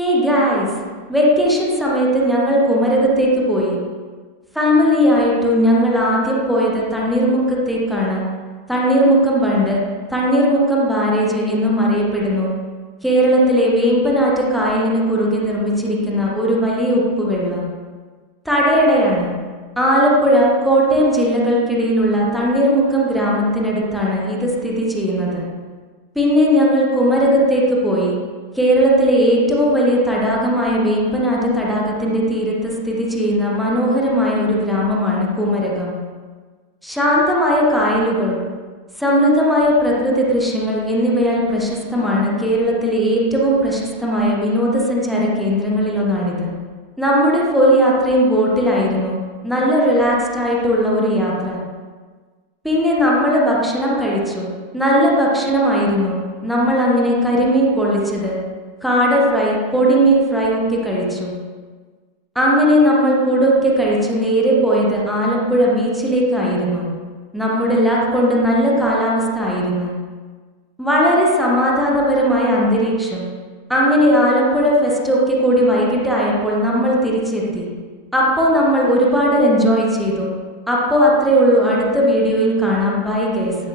Hey guys, vacation സമയത്ത് ഞങ്ങൾ കുമരകത്തേക്ക് പോയി. ഫാമിലിയായിട്ടു ഞങ്ങൾ ആദ്യം പോയത് തണ്ണീർമുക്കത്തേക്കാണ്. തണ്ണീർമുക്കം ബണ്ട്, തണ്ണീർമുക്കം ബാരേജ് എന്നും അറിയപ്പെടുന്നു. കേരളത്തിലെ വേമ്പനാറ്റ് കായലിന് കുറുകെ നിർമ്മിച്ചിരിക്കുന്ന ഒരു വലിയ ഉപ്പുവെള്ള തടയണയാണ്. ആലപ്പുഴ, കോട്ടയം ജില്ലകൾക്കിടയിലുള്ള തണ്ണീർമുക്കം ഗ്രാമത്തിനടുത്താണ് ഇത് സ്ഥിതി ചെയ്യുന്നത്. പിന്നെ ഞങ്ങൾ കുമരകത്തേക്ക് പോയി. കേരളത്തിലെ ഏറ്റവും വലിയ തടാകമായ വേമ്പനാറ്റ് തടാകത്തിന്റെ തീരത്ത് സ്ഥിതി ചെയ്യുന്ന മനോഹരമായ ഒരു ഗ്രാമമാണ് കുമരകം. ശാന്തമായ കായലുകൾ, സമൃദ്ധമായ പ്രകൃതി ദൃശ്യങ്ങൾ എന്നിവയാൽ പ്രശസ്തമാണ്. കേരളത്തിലെ ഏറ്റവും പ്രശസ്തമായ വിനോദസഞ്ചാര കേന്ദ്രങ്ങളിലൊന്നാണിത്. നമ്മുടെ ഫുൾ യാത്രയും ബോട്ടിലായിരുന്നു. നല്ല റിലാക്സ്ഡ് ആയിട്ടുള്ള ഒരു യാത്ര. പിന്നെ നമ്മൾ ഭക്ഷണം കഴിച്ചു. നല്ല ഭക്ഷണമായിരുന്നു. നമ്മൾ അങ്ങനെ കരിമീൻ പൊള്ളിച്ചത്, കാട ഫ്രൈ, പൊടിമീൻ ഫ്രൈ ഒക്കെ കഴിച്ചു. അങ്ങനെ നമ്മൾ പുടൊക്കെ കഴിച്ചു നേരെ പോയത് ആലപ്പുഴ ബീച്ചിലേക്കായിരുന്നു. നമ്മുടെ ലക്ക് കൊണ്ട് നല്ല കാലാവസ്ഥ ആയിരുന്നു. വളരെ സമാധാനപരമായ അന്തരീക്ഷം. അങ്ങനെ ആലപ്പുഴ ഫെസ്റ്റ് ഒക്കെ കൂടി വൈകിട്ടായപ്പോൾ നമ്മൾ തിരിച്ചെത്തി. അപ്പോൾ നമ്മൾ ഒരുപാട് എൻജോയ് ചെയ്തു. അപ്പോൾ അത്രേ ഉള്ളൂ. അടുത്ത വീഡിയോയിൽ കാണാം. Bye guys.